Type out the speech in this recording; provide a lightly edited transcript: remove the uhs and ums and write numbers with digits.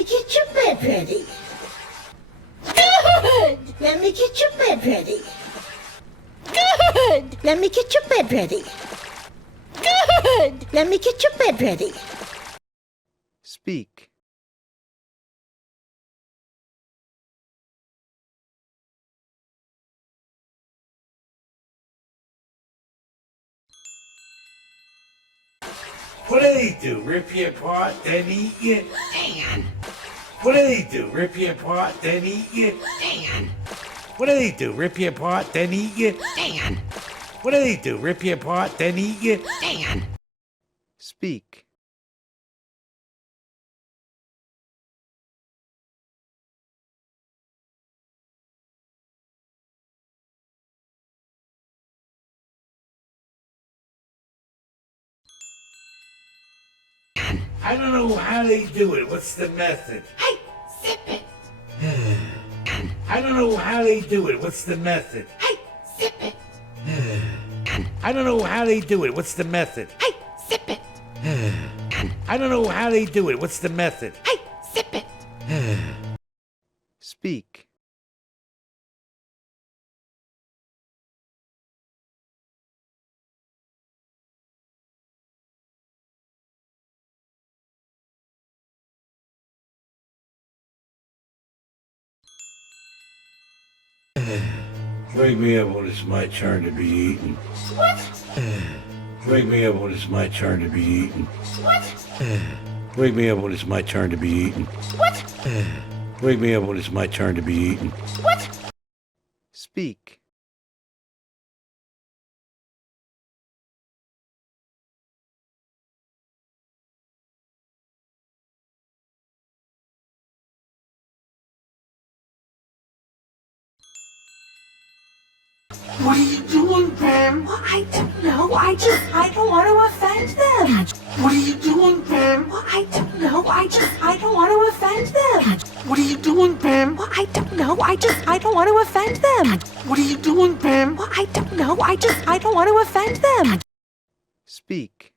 me get your bed ready. Good! Let me get your bed ready. Good! Let me get your bed ready. Good! Let me get your bed ready. Speak. What do they do? Rip you apart, then eat you? Dan! What do they do? Rip you apart, then eat you? Dan! What do they do? Rip you apart, then eat you? Dan! What do they do? Rip you apart, then eat you? Dan! Speak. I don't know how they do it. What's the method? Hey, zip it! I don't know how they do it. What's the method? Hey, zip it! I don't know how they do it. What's the method? Hey, zip it! I don't know how they do it. What's the method? Hey, zip it! Speak. Wake me up when it's my turn to be eaten. What? Wake me up when it's my turn to be eaten. What? Wake me up when it's my turn to be eaten. What? Wake me up when it's my turn to be eaten. What? Speak. What are you doing, Pam? Well, I don't know. I don't want to offend them. What are you doing, Pam? Well, I don't know. I don't want to offend them. What are you doing, Pam? Well, I don't know. I don't want to offend them. What are you doing, Pam? Well, I don't know. I don't want to offend them. Speak.